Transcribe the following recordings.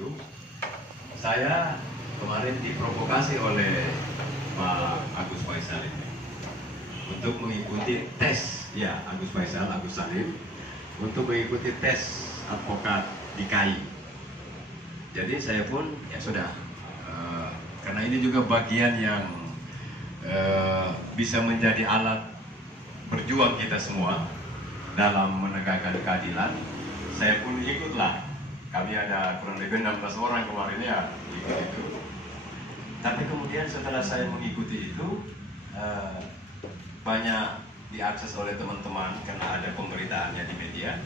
itu, saya kemarin diprovokasi oleh Pak Agus Faisal ini untuk mengikuti tes, ya Agus Faisal, Agus Salim, untuk mengikuti tes advokat di KAI. Jadi saya pun ya sudah, karena ini juga bagian yang bisa menjadi alat berjuang kita semua dalam menegakkan keadilan, saya pun ikutlah. Kami ada kurang lebih 16 orang kemarin ya ikut itu. Tapi kemudian setelah saya mengikuti itu, banyak diakses oleh teman-teman karena ada pemberitaannya di media.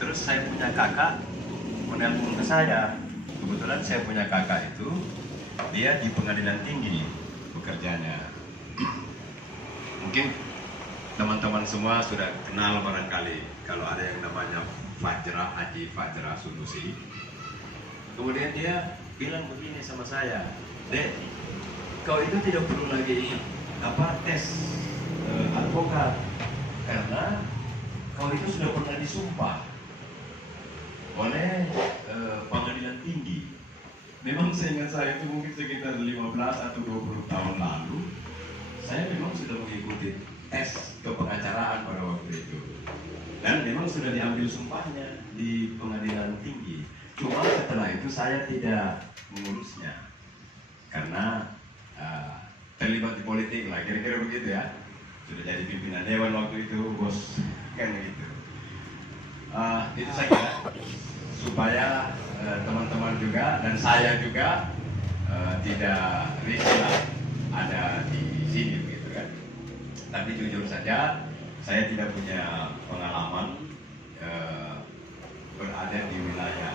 Terus saya punya kakak menelpon ke saya. Kebetulan saya punya kakak itu, dia di pengadilan tinggi bekerjanya. Mungkin teman-teman semua sudah kenal barangkali kalau ada yang namanya Fajra, Haji Fajra Sunusi. Kemudian dia bilang begini sama saya, "Dek, kau itu tidak perlu lagi tes advokat karena kau itu sudah pernah disumpah oleh pengadilan tinggi." Memang seingat saya itu mungkin sekitar 15 atau 20 tahun lalu, saya memang sudah mengikuti tes kepengacaraan pada waktu itu. Dan memang sudah diambil sumpahnya di pengadilan tinggi. Cuma setelah itu saya tidak mengurusnya karena terlibat di politik lah, kira-kira begitu ya. Sudah jadi pimpinan dewan waktu itu, bos, kan begitu. Itu saja supaya teman-teman juga dan saya juga tidak risih ada di sini begitu kan. Tapi jujur saja, saya tidak punya pengalaman berada di wilayah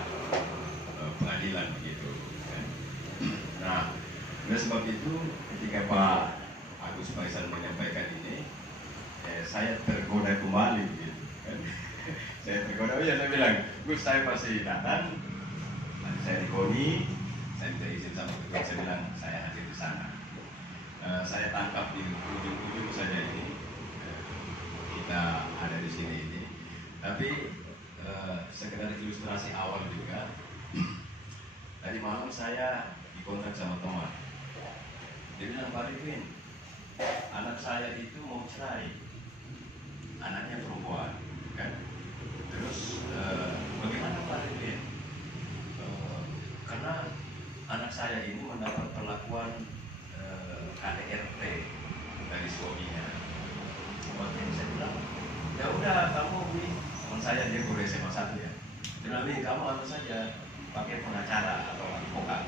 pengadilan begitu. Nah, oleh sebab itu ketika Pak Agus Faisal menyampaikan ini, saya tergoda kembali gitu kan. Saya tergoda, saya bilang, Gus, saya pasti datang. Nanti saya dikoni, saya minta izin sama ketua, saya bilang saya hadir di sana. Saya tangkap di ujung-ujung saja ini. Kita ada di sini ini, tapi sekedar ilustrasi awal juga. Tadi malam saya dikontak sama teman. Dia bilang, "Pak Rifin, anak saya itu mau cerai, anaknya perempuan, kan? Terus bagaimana Pak Rifin? Karena anak saya ini mendapat perlakuan KDRT dari suaminya." Makanya saya bilang, "Ya udah, kamu Wi," teman saya dia guru SMA 1 ya. Dia bilang, "Wi, kamu anu saja pakai pengacara atau advokat."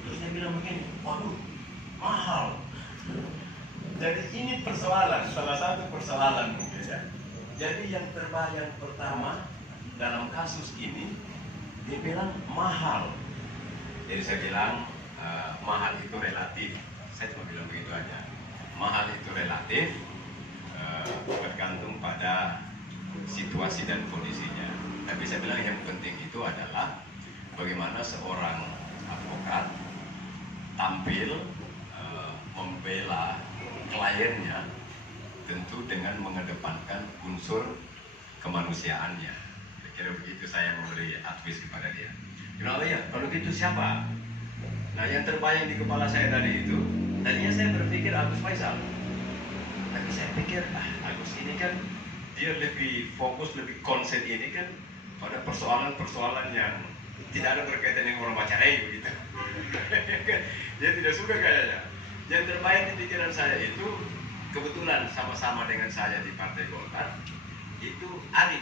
Terus dia bilang begini, "Waduh, mahal." Jadi ini persoalan, salah satu persoalan mungkin ya. Jadi yang terbayang pertama dalam kasus ini, dia bilang mahal. Jadi saya bilang mahal itu relatif. Saya cuma bilang begitu aja. Mahal itu relatif, bergantung pada situasi dan kondisinya. Tapi saya bilang yang penting itu adalah bagaimana seorang advokat tampil membela kliennya, tentu dengan mengedepankan unsur kemanusiaannya. Kira-kira begitu saya memberi advice kepada dia. Kenapa ya? Kalau gitu siapa? Nah, yang terbayang di kepala saya tadi itu, tadinya saya berpikir Agus Faisal. Tapi saya pikir, Agus ini kan dia lebih fokus, lebih konsen ini kan pada persoalan-persoalan yang tidak ada berkaitan dengan orang macarai begitu. Dia tidak suka kayaknya. Yang terbaik di pikiran saya itu, kebetulan sama-sama dengan saya di Partai Golkar, itu Arif.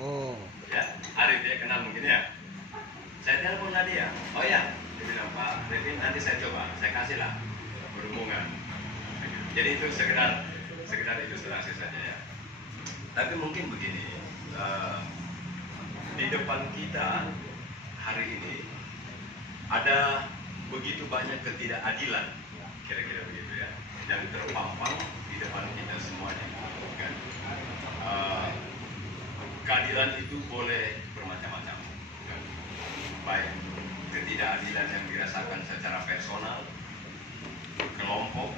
Oh. Ya, Arif dia kenal mungkin ya. Saya telepon dia. Oh ya, dia bilang, "Pak Revin, nanti saya coba, saya kasihlah berhubungan." Jadi itu sekedar ilustrasi saja ya. Tapi mungkin begini, di depan kita hari ini ada begitu banyak ketidakadilan, kira-kira begitu ya, yang terpampang di depan kita semuanya. Kan? Keadilan itu boleh bermacam-macam, kan? Baik ketidakadilan yang dirasakan secara personal, kelompok,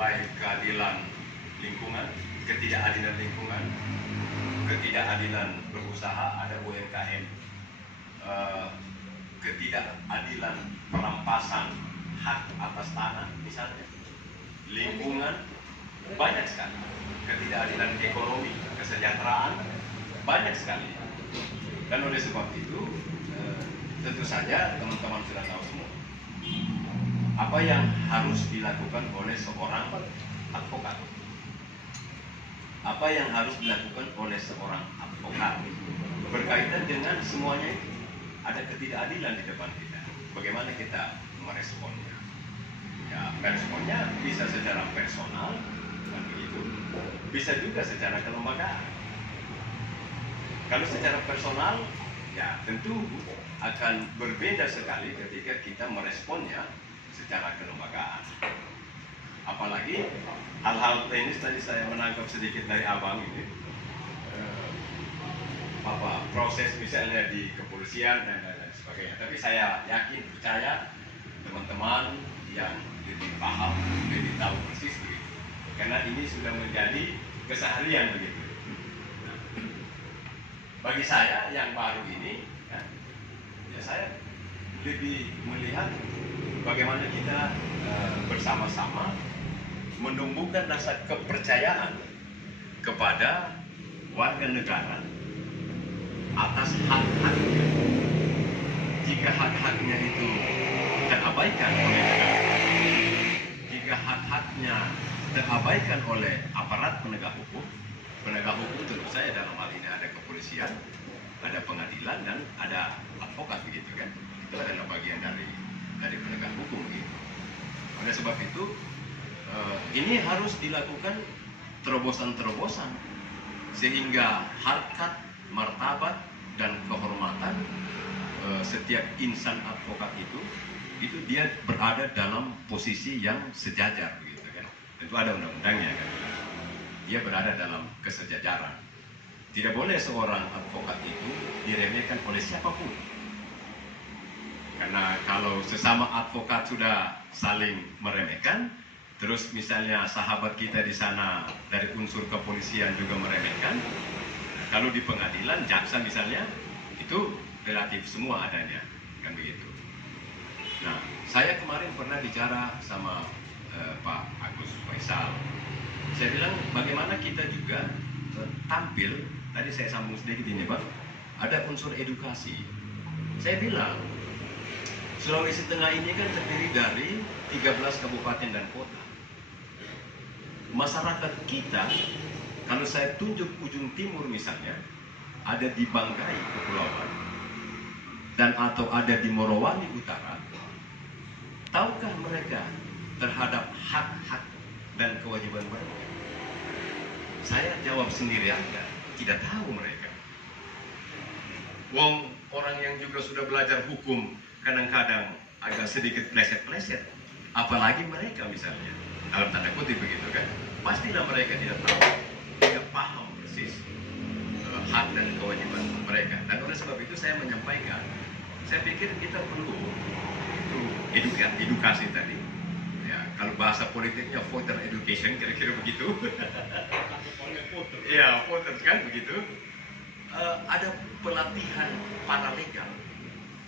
baik keadilan lingkungan, ketidakadilan lingkungan, ketidakadilan berusaha, ada UMKM, ketidakadilan perampasan hak atas tanah misalnya, lingkungan, banyak sekali. Ketidakadilan ekonomi, kesejahteraan, banyak sekali. Dan oleh sebab itu, tentu saja teman-teman sudah tahu semua apa yang harus dilakukan oleh seorang advokat. Apa yang harus dilakukan oleh seorang advokat berkaitan dengan semuanya itu. Ada ketidakadilan di depan kita. Bagaimana kita meresponnya? Ya, meresponnya bisa secara personal, kan begitu. Bisa juga secara kelembagaan. Kalau secara personal, ya tentu akan berbeda sekali ketika kita meresponnya secara kelembagaan. Apalagi hal-hal teknis tadi saya menangkap sedikit dari abang ini. Proses misalnya di kepolisian dan lain sebagainya. Tapi saya yakin, percaya teman-teman yang lebih paham, lebih tahu persis begitu. Karena ini sudah menjadi keseharian begitu. Nah, bagi saya yang baru ini, ya saya lebih melihat bagaimana kita bersama-sama menumbuhkan rasa kepercayaan kepada warga negara atas hak-haknya. Jika hak-haknya itu terabaikan oleh negara, jika hak-haknya terabaikan oleh aparat penegak hukum tentu saya dalam hal ini ada kepolisian, ada pengadilan, dan ada advokat begitu kan. Itu adalah bagian dari penegak hukum gitu. Oleh sebab itu, ini harus dilakukan terobosan-terobosan sehingga harkat, martabat, dan kehormatan setiap insan advokat itu dia berada dalam posisi yang sejajar begitu kan. Tentu ada undang-undangnya kan. Dia berada dalam kesejajaran. Tidak boleh seorang advokat itu diremehkan oleh siapapun. Karena kalau sesama advokat sudah saling meremehkan, terus misalnya sahabat kita di sana dari unsur kepolisian juga meremehkan, kalau di pengadilan, jaksa misalnya, itu relatif semua adanya, kan begitu. Nah, saya kemarin pernah bicara sama Pak Agus Faisal. Saya bilang, bagaimana kita juga tampil, tadi saya sambung sedikit ini Pak, ada unsur edukasi. Saya bilang, Sulawesi Tengah ini kan terdiri dari 13 kabupaten dan kota. Masyarakat kita, kalau saya tunjuk ujung timur misalnya, ada di Banggai Kepulauan, dan atau ada di Morowali Utara, tahukah mereka terhadap hak-hak dan kewajiban mereka? Saya jawab sendiri aja, tidak tahu mereka. Wong orang yang juga sudah belajar hukum, kadang-kadang agak sedikit pleset-pleset, apalagi mereka misalnya, dalam tanda kutip begitu kan, pastilah mereka tidak tahu, tidak paham persis hak dan kewajiban mereka. Dan oleh sebab itu saya menyampaikan, saya pikir kita perlu edukasi tadi. Ya, kalau bahasa politiknya voter education, kira-kira begitu. Ya, voters kan begitu. Ada pelatihan paralegal.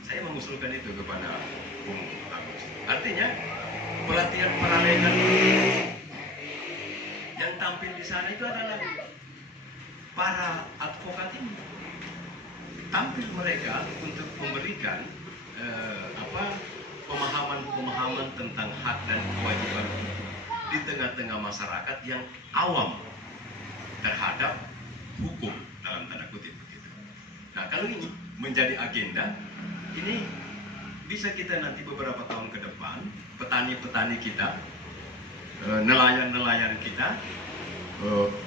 Saya mengusulkan itu kepada Bung Agus. Artinya pelatihan paralegal yang tampil di sana itu adalah para advokat ini. Tampil mereka untuk memberikan pemahaman tentang hak dan kewajiban di tengah-tengah masyarakat yang awam terhadap hukum dalam tanda kutip begitu. Nah, kalau ini menjadi agenda, ini bisa kita nanti beberapa tahun ke depan, petani-petani kita, nelayan-nelayan kita,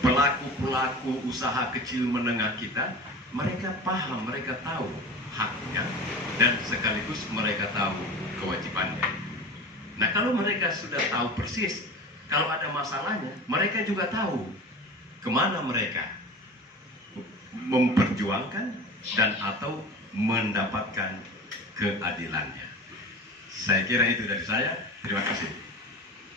pelaku-pelaku usaha kecil menengah kita, mereka paham, mereka tahu haknya, dan sekaligus mereka tahu kewajibannya. Nah, kalau mereka sudah tahu persis, kalau ada masalahnya, mereka juga tahu kemana mereka memperjuangkan dan atau mendapatkan keadilannya. Saya kira itu dari saya. Terima kasih.